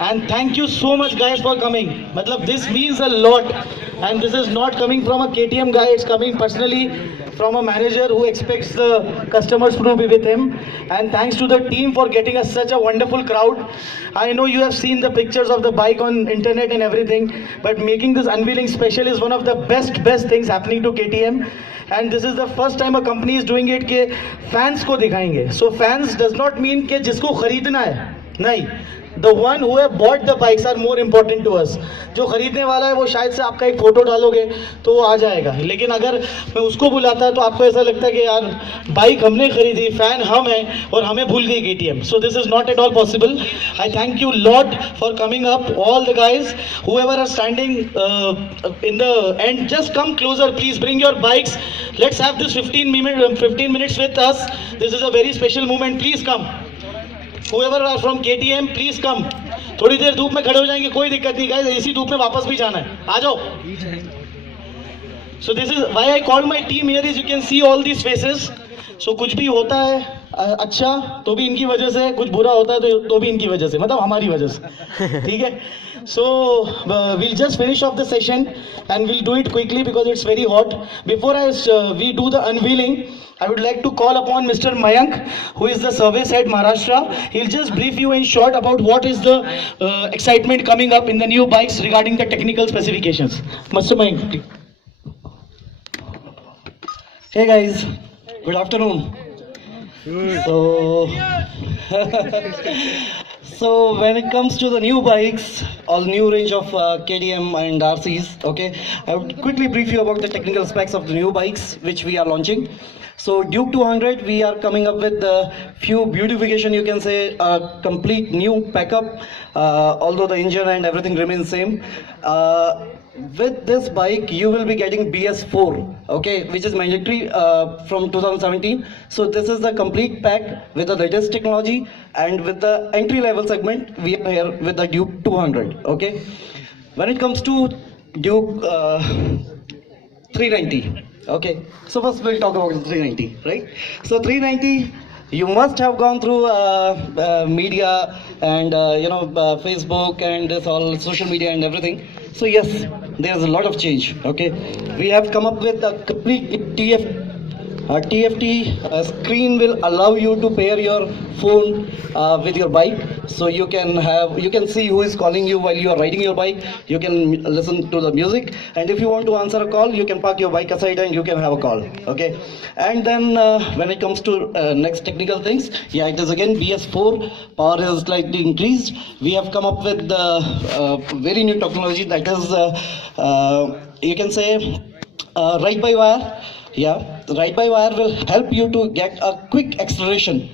And thank you so much guys for coming. Matlab this means a lot, and this is not coming from a KTM guy, it's coming personally from a manager who expects the customers to be with him. And thanks to the team for getting us such a wonderful crowd. I know you have seen the pictures of the bike on internet and everything, but making this unveiling special is one of the best things happening to KTM. And this is the first time a company is doing it कि fans को दिखाएंगे. So fans does not mean कि जिसको खरीदना है, नहीं. The one who have bought the bikes are more important to us. जो खरीदने वाला है वो शायद से आपका एक फोटो डालोगे तो वो आ जाएगा, लेकिन अगर मैं उसको बुलाता तो आपको ऐसा लगता है कि यार बाइक हमने खरीदी, फैन हम हैं और हमें भूल गई KTM. So this is not at all possible. I thank you lot for coming up, all the guys, whoever are standing in the end, just come closer, please bring your bikes. Let's have this 15 minutes with us. This is a very special moment. Please come. Whoever are from KTM, please come. थोड़ी देर धूप में खड़े हो जाएंगे, कोई दिक्कत नहीं guys, इसी धूप में वापस भी जाना है, आ जाओ. So this is why I called my team here, is you can see all these faces. So कुछ भी होता है अच्छा तो भी इनकी वजह से, कुछ बुरा होता है तो भी इनकी वजह से, मतलब हमारी वजह से, ठीक है. So we'll just finish off the session and we'll do it quickly because it's very hot. Before we do the unveiling, I would like to call upon Mr. Mayank, who is the service head Maharashtra. He'll just brief you in short about what is the excitement coming up in the new bikes regarding the technical specifications. Mr. Mayank, please. Hey guys, good afternoon. So when it comes to the new bikes, all new range of KTM and RCs, okay, I would quickly brief you about the technical specs of the new bikes which we are launching. So Duke 200, we are coming up with a few beautification, you can say, a complete new packup, although the engine and everything remains same. With this bike, you will be getting BS4, okay, which is mandatory from 2017. So this is the complete pack with the latest technology, and with the entry-level segment, we are here with the Duke 200, okay. When it comes to Duke 390, okay. So first we'll talk about 390, right? So 390. You must have gone through media and Facebook and this all social media and everything. So yes, there's a lot of change. Okay, we have come up with a complete TFT screen will allow you to pair your phone with your bike, so you can see who is calling you while you are riding your bike. You can listen to the music, and if you want to answer a call, you can park your bike aside and you can have a call. Okay, and then when it comes to next technical things, yeah, it is again BS4. Power is slightly increased. We have come up with very new technology, that is you can say ride by wire. Yeah, the ride by wire will help you to get a quick acceleration.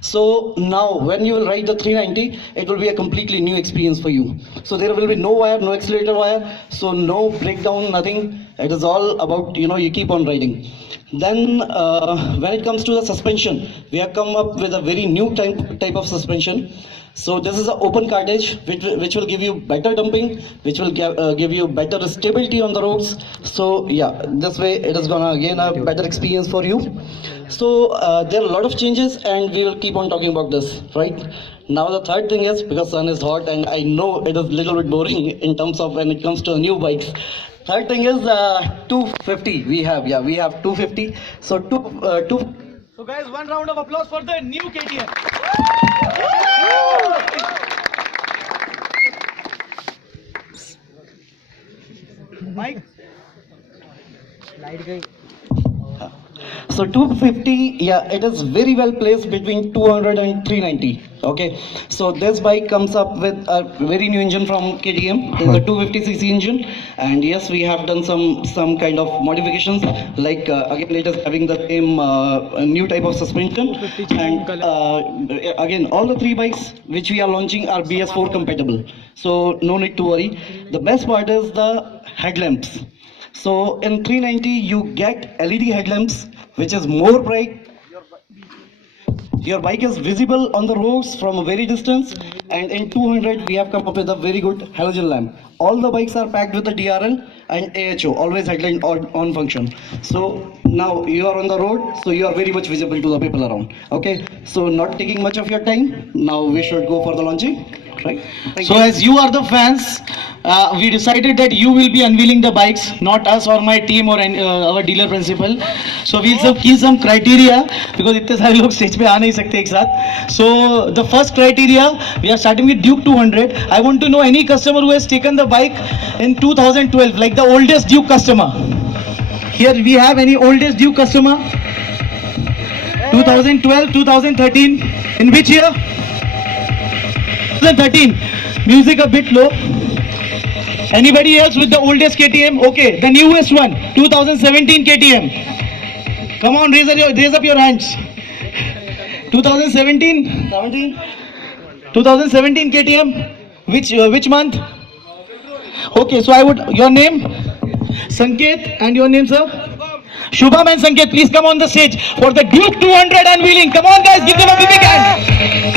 So now when you will ride the 390, it will be a completely new experience for you. So there will be no wire, no accelerator wire, so no breakdown, nothing. It is all about, you keep on riding. Then when it comes to the suspension, we have come up with a very new type of suspension. So this is an open cartridge which will give you better dumping, which will give you better stability on the roads. So yeah, this way it is gonna again a better experience for you. So there are a lot of changes and we will keep on talking about this, right? Now the third thing is, because sun is hot and I know it is a little bit boring in terms of when it comes to new bikes. Third thing is 250. We have 250. So So guys, one round of applause for the new KTM. Mike. So 250, yeah, it is very well placed between 200 and 390. Okay, so this bike comes up with a very new engine from KTM. It's a 250cc engine, and yes, we have done some kind of modifications, like again it is having the same new type of suspension, and again all the three bikes which we are launching are BS4 compatible, so no need to worry. The best part is the headlamps. So in 390 you get LED headlamps, which is more bright. Your bike is visible on the roads from a very distance, and in 200 we have come up with a very good halogen lamp. All the bikes are packed with the DRL and AHO, always headlight on function. So now you are on the road, so you are very much visible to the people around. Okay, so not taking much of your time, now we should go for the launching. Right? Thank So you. as you are the fans, we decided that you will be unveiling the bikes, not us or my team or our dealer principal. So we'll some key some criteria because इतने सारे लोग stage पे आ नहीं सकते एक साथ. So the first criteria, we are starting with Duke 200. I want to know any customer who has taken the bike in 2012, like the oldest Duke customer. Here we have any oldest Duke customer? 2012, 2013. In which year? 2013. Music a bit low. Anybody else with the oldest KTM? Okay, the newest one, 2017 KTM. Come on, raise up your hands. 2017? 2017 KTM. Which month? Okay, so I would, your name? Sanket, and your name, sir? Shubham and Sanket, please come on the stage for the Duke 200 unveiling. Come on, guys, give them a big hand.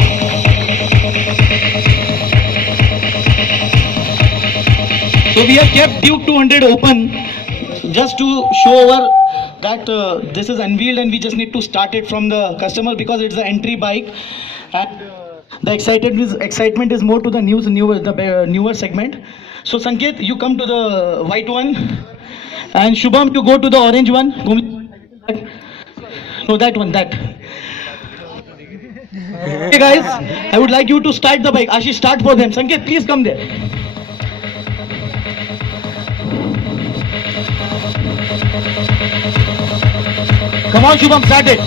So we have kept Duke 200 open just to show our that this is unveiled and we just need to start it from the customer because it's the entry bike and the excitement is more to the newer segment. So Sanket, you come to the white one and Shubham, you go to the orange one. No, that one, that. Okay guys, I would like you to start the bike. Ashish, start for them. Sanket, please come there. Come on, Shubham, start it.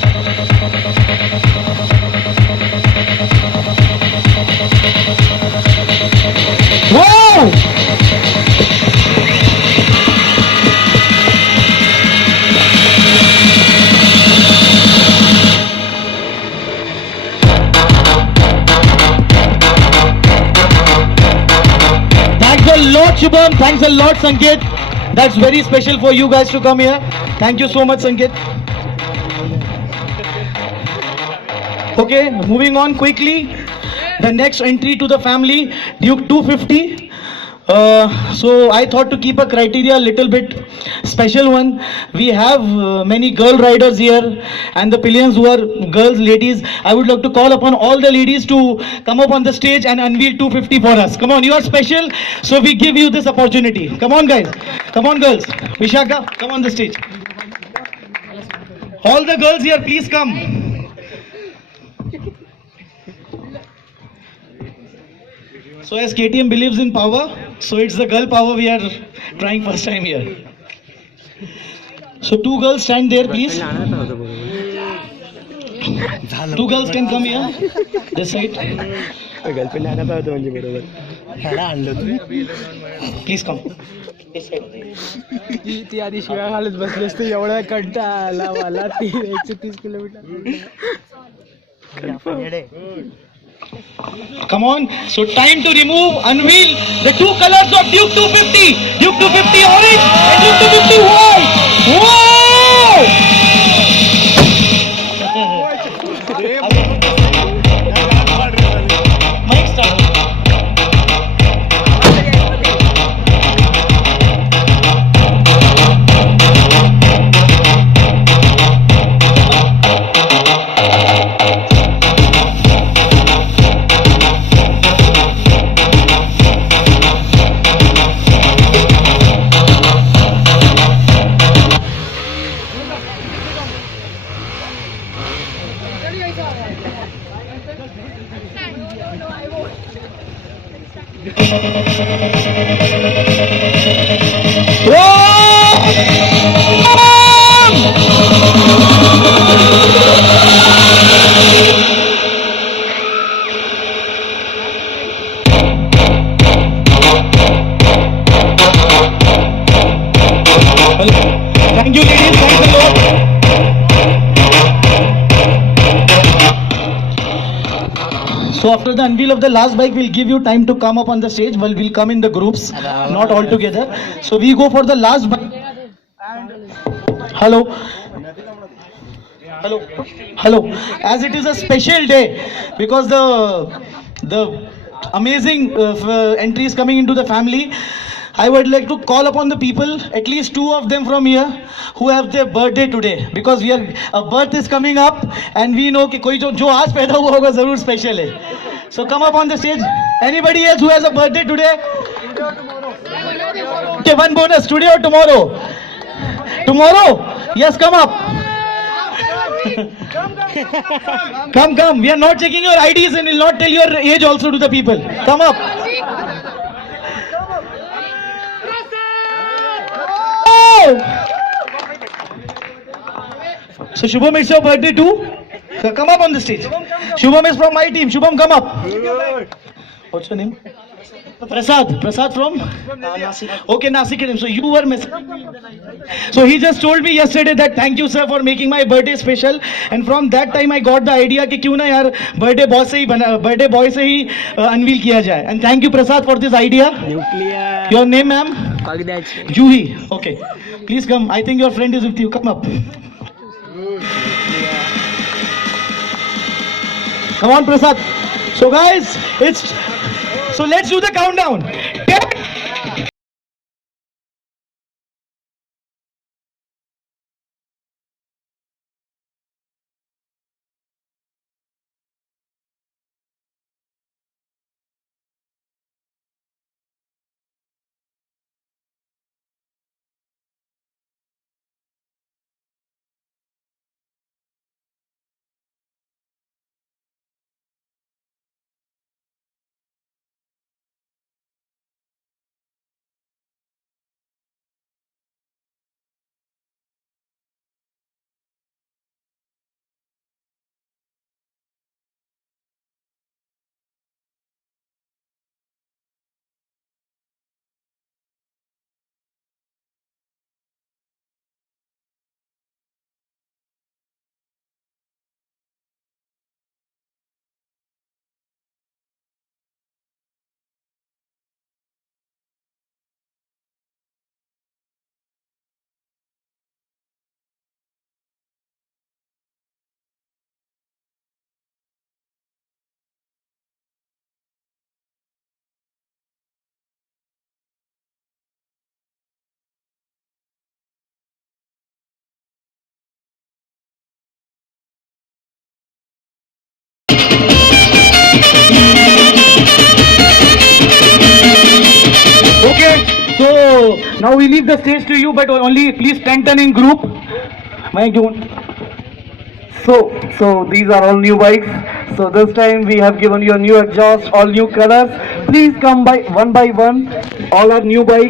Whoa! Thanks a lot, Shubham. Thanks a lot, Sanket. That's very special for you guys to come here. Thank you so much, Sanket. Okay, moving on quickly. The next entry to the family, Duke 250. So I thought to keep a criteria a little bit special one. We have many girl riders here and the pillions who are girls, ladies. I would like to call upon all the ladies to come up on the stage and unveil 250 for us. Come on, you are special, so we give you this opportunity. Come on, guys. Come on, girls. Vishaka, come on the stage. All the girls here, please come. So as KTM believes in power, so it's the girl power we are trying first time here. So two girls stand there, please. Two girls can come here. This side. Please come. ती आधी शिवाय घालत बसली असते एवढा कंटाळा आला मला 130 kilometre. Come on. So time to unveil the two colors of Duke 250. Duke 250 orange and Duke 250 white. Wow! Mic start. Thank you, ladies. Thanks a lot. So after the unveil of the last bike, we'll give you time to come up on the stage. Well, we'll come in the groups, not all together. So we go for the last bike. Hello. Hello. Hello. As it is a special day because the amazing entry is coming into the family. I would like to call upon the people, at least two of them from here, who have their birthday today, because a birth is coming up, and we know कि कोई जो आज पैदा हुआ होगा जरूर special है. So come up on the stage. Anybody else who has a birthday today? Okay, one bonus. Today or tomorrow? Tomorrow? Yes, come up. Come. We are not checking your IDs and will not tell your age also to the people. Come up. Oh! So Shubham, it's your birthday too? So come up on the stage. Shubham is from my team. Shubham, come up. What's your name? Prasad from? Nasik. Okay, Nasik. So you were missing. So he just told me yesterday that thank you sir for making my birthday special, and from that time I got the idea कि क्यों ना यार birthday boy से ही unveil किया जाए. And thank you Prasad for this idea. Nuclear Your name, ma'am? कागदाची Juhi. Okay. Please come. I think your friend is with you. Come up. Come on, Prasad. So guys, so let's do the countdown. 10. Okay, so now we leave the stage to you, but only please 10 in group. So these are all new bikes. So this time we have given you a new exhaust, all new colors. Please come by one. All are new bikes.